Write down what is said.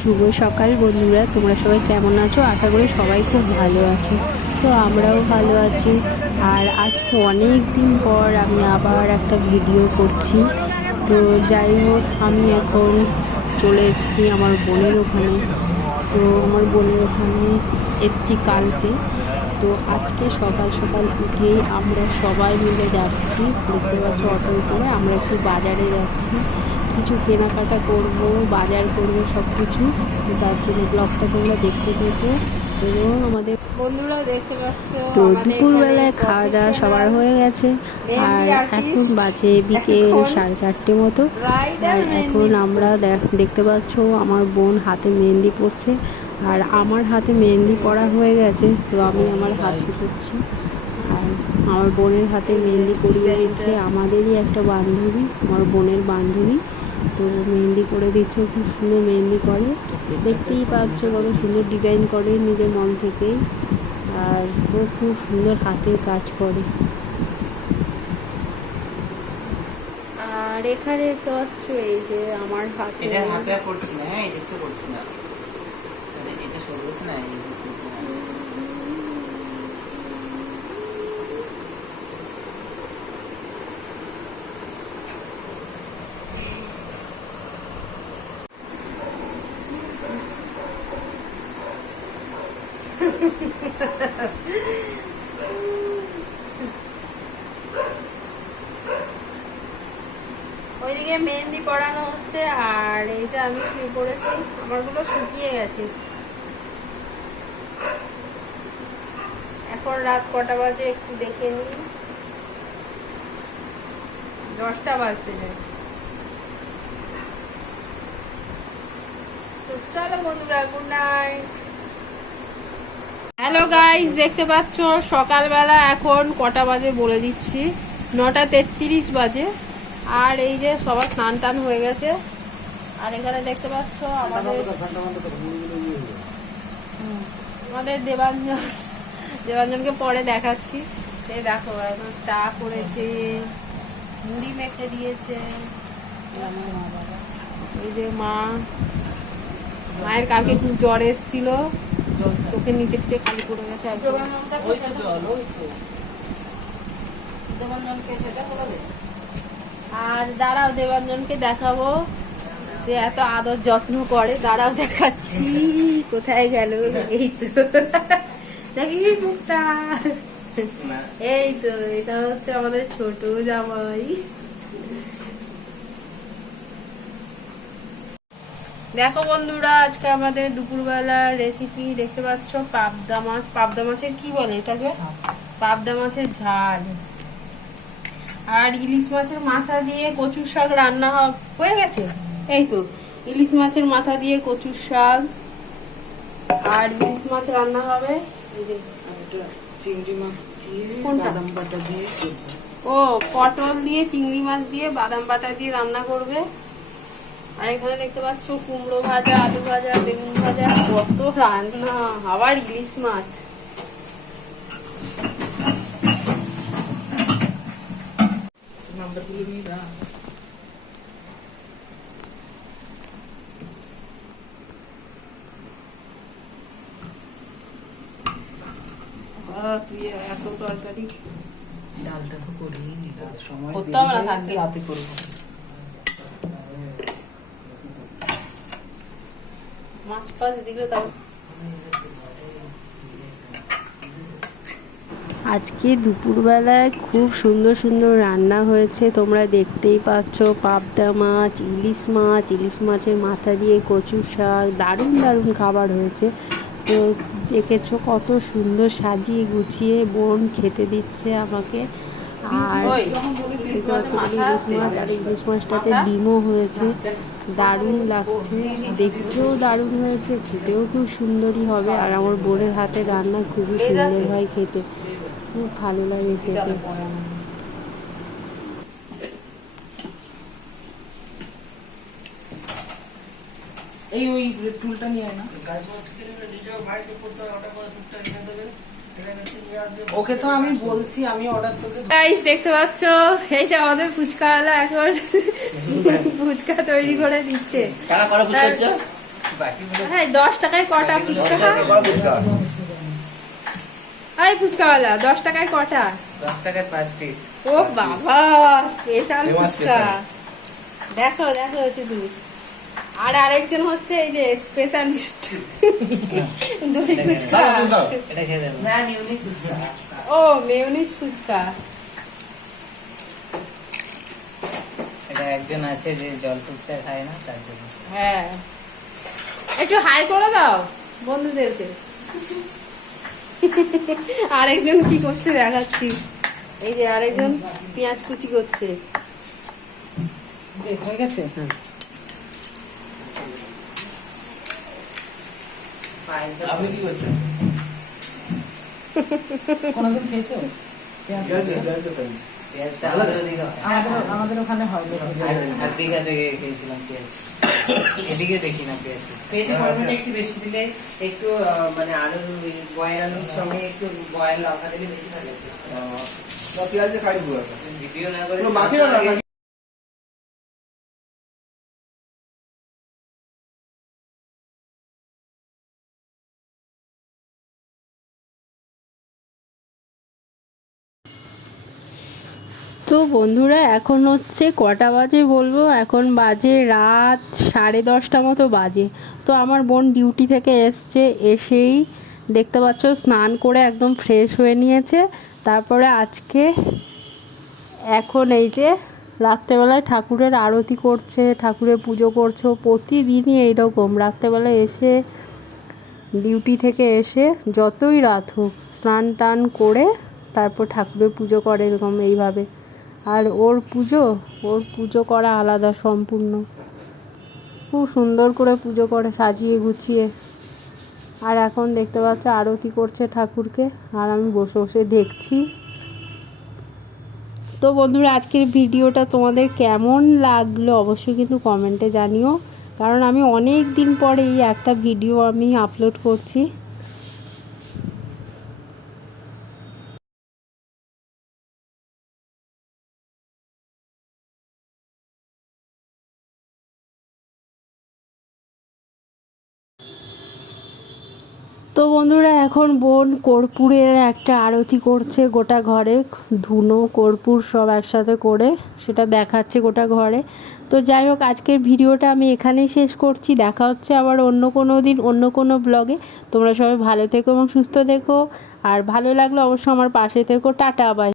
শুভ সকাল বন্ধুরা, তোমরা সবাই কেমন আছো? আশা করি সবাই খুব ভালো আছো। তো আমরাও ভালো আছি। আর আজকে অনেক দিন পর আমি আবার একটা ভিডিও করছি। তো যাই হোক, আমি এখন চলে এসেছি আমার বোনের ওখানে। তো আমার বোনের ওখানে এসছি কালকে। তো আজকে সকাল সকাল উঠেই আমরা সবাই মিলে যাচ্ছি, দেখতে পাচ্ছ অটোয় করে। আমরা একটু বাজারে যাচ্ছি, কিছু কেনাকাটা করব, বাজার করব সব কিছু। তো তার জন্য ব্লগটা তোমরা দেখতে থেকো। এবং আমাদের বন্ধুরা দেখতে পাচ্ছ তো দুপুরবেলায় খাওয়া দাওয়া সবার হয়ে গেছে। আর এখন বাজে বিকেল 4:30 মতো। আর এখন আমরা দেখতে পাচ্ছ আমার বোন হাতে মেহেন্দি পড়ছে। আর আমার হাতে মেহেন্দি পড়া হয়ে গেছে, তো আমি আমার হাত করছি। আর আমার বোনের হাতে মেহেন্দি পরিয়ে দিচ্ছে আমাদেরই একটা বান্ধবী, আমার বোনের বান্ধবী। তো মেহেন্দি করে দিচ্ছে, খুব সুন্দর মেহেন্দি করে, দেখতেই পাচ্ছ কত সুন্দর ডিজাইন করে নিজের মন থেকেই। আর ও খুব সুন্দর হাতের কাজ করে। আর এখানে তো হচ্ছে এই যে আমার হাতে করছি না, হ্যাঁ এটা তো করছি না, এটা সরবছ না। ওইদিকে মেহেন্দি পড়ানো হচ্ছে, আর এই যে আমি শুয়ে পড়েছি। আমারগুলো শুকিয়ে গেছে। এখন রাত কটা বাজে একটু দেখে নিই। 10টা বাজতে যায়। তো চলো বন্ধুরা, গুড নাইট। হ্যালো গাইস, দেখতে পাচ্ছ সকালবেলা এখন কটা বাজে বলে দিচ্ছি, 9:33 বাজে। আর এই যে সবার স্নান টান হয়ে গেছে। আর এখানে দেখতে পাচ্ছ আমাদের দেবাঞ্জনকে পরে দেখাচ্ছি। এই দেখো এখন চা করেছে, মুড়ি মেখে দিয়েছে। এই যে মায়ের কালকে খুব জ্বর এসেছিল, চোখের নিচে টিচে খালি পড়ে গেছে। আর দাঁড়াও, দেবাঞ্জনকে দেখাবো যে এত আদর যত্ন করে। দাঁড়াও দেখাচ্ছি, কোথায় গেল? এই তো দেখি মুখটা। এই তো, এটা হচ্ছে আমাদের ছোট জামাই। দেখো বন্ধুরা, আজকে আমাদের দুপুরবেলা রেসিপি দেখতে পাচ্ছ পাবদা মাছ। পাবদা মাছের কি বলে এটাকে? পাবদা মাছের ঝাল। আর ইলিশ মাছের মাথা দিয়ে কচুর শাক রান্না হয়ে গেছে। এই তো ইলিশ মাছের মাথা দিয়ে কচুর শাক আর ইলিশ মাছ রান্না হবে। চিংড়ি মাছ দিয়ে বাদাম বাটা দিয়ে, ও পটল দিয়ে চিংড়ি মাছ দিয়ে বাদাম বাটা দিয়ে রান্না করবে। আর এখানে দেখতে পাচ্ছ কুমড়ো ভাজা, আলু ভাজা, বেগুন ভাজা, কত রান্না। আবার ইলিশ মাছ। নাম্বারগুলো নিয়ে না। তুই এত তরকারি ডালটা তো করিনি, সময় করতে হবে না, থাকবে রাতে করবো। মাছ ফাছ দিলে তাও। আজকে দুপুরবেলায় খুব সুন্দর সুন্দর রান্না হয়েছে, তোমরা দেখতেই পাচ্ছ। পাবদা মাছ, ইলিশ মাছের মাথা দিয়ে কচু শাক, দারুণ দারুণ খাবার হয়েছে। তো দেখেছো কত সুন্দর সাজিয়ে গুছিয়ে বোন খেতে দিচ্ছে আমাকে। আর ইলিশ মাছ, আর ইলিশ মাছটাতে ডিমও হয়েছে, দারুণ লাগছে, দেখতেও দারুণ হয়েছে, খেতেও খুব সুন্দরই হবে। আর আমার বোনের হাতে রান্না খুবই সুন্দর হয় খেতে, খুব ভালো লাগে খেতে। এই ওই টুলটা নিয়ে না, ওকে তো আমি বলছি, আমি অর্ডার তোকে। গাইস দেখতে পাচ্ছ, এই যে আমাদের ফুচকাওয়ালা এখন ফুচকা তৈরি করে দিচ্ছে। বাকিগুলো হ্যাঁ 10 টাকায় কটা ফুচকা খা? এই ফুচকাওয়ালা 10 টাকায় কটা? 10 টাকায় 5 পিস। ও বাবা, স্পেশাল ফুচকা। দেখো দেখো শুধু। আর আরেকজন হচ্ছে এই যে স্পেশালিস্ট দই ফুচকা। এটা খেয়ে দেবো। না মিউনিস ফুচকা। ও মেয়োনিজ ফুচকা। এটা একজন আছে যে জল ফুচকা খায় না, তার জন্য। হ্যাঁ, একটু হাই করে দাও বন্ধুদেরকে। আরেকজন কি করছে দেখাচ্ছি। এই যে আরেকজন পেঁয়াজ কুচি করছে। হয়ে গেছে? আপনি কি করছেন? কোনদিন খেয়েছো? পেঁয়াজটা আমাদের ওদিকে হয়। আমাদের ওখানে হয় আর দীঘা থেকে খেয়েছিলাম পেঁয়াজ। এদিকে দেখি না পেঁয়াজ। পেঁয়াজের পরিমাণটা একটু বেশি দিলে একটু মানে আলু বয়েল আলুর সঙ্গে একটু বয়েল লঙ্কা দিলে বেশি ভালো লাগবে। পেঁয়াজে খাই পুরো ভিডিও না করে মাখিয়ে না তো বন্ধুরা এখন হচ্ছে কটা বাজে বলবো, এখন বাজে রাত 10:30 মতো বাজে। তো আমার বোন ডিউটি থেকে এসছে, এসেই দেখতে পাচ্ছ স্নান করে একদম ফ্রেশ হয়ে নিয়েছে। তারপরে আজকে এখন এই যে রাত্রেবেলায় ঠাকুরের আরতি করছে, ঠাকুরের পুজো করছে। ও প্রতিদিনই এইরকম রাত্রেবেলায় এসে ডিউটি থেকে এসে যতই রাত হোক স্নান টান করে তারপর ঠাকুরের পুজো করে এরকম এইভাবে। আর ওর পুজো করা আলাদা সম্পূর্ণ, খুব সুন্দর করে পুজো করে সাজিয়ে গুছিয়ে। আর এখন দেখতে পাচ্ছ আরতি করছে ঠাকুরকে, আর আমি বসে বসে দেখছি। তো বন্ধুরা আজকের ভিডিওটা তোমাদের কেমন লাগলো অবশ্যই কিন্তু কমেন্টে জানিও, কারণ আমি অনেক দিন পরে এই একটা ভিডিও আমি আপলোড করছি। তো বন্ধুরা এখন বোন কর্পূরের একটা আরতি করছে গোটা ঘরে, ধুনো কর্পূর সব একসাথে করে সেটা দেখাচ্ছে গোটা ঘরে। তো যাই হোক আজকের ভিডিওটা আমি এখানেই শেষ করছি। দেখা হচ্ছে আবার অন্য কোনো দিন অন্য কোনো ব্লগে। তোমরা সবাই ভালো থেকো এবং সুস্থ থেকো, আর ভালো লাগলে অবশ্যই আমার পাশে থেকো। Tata, by.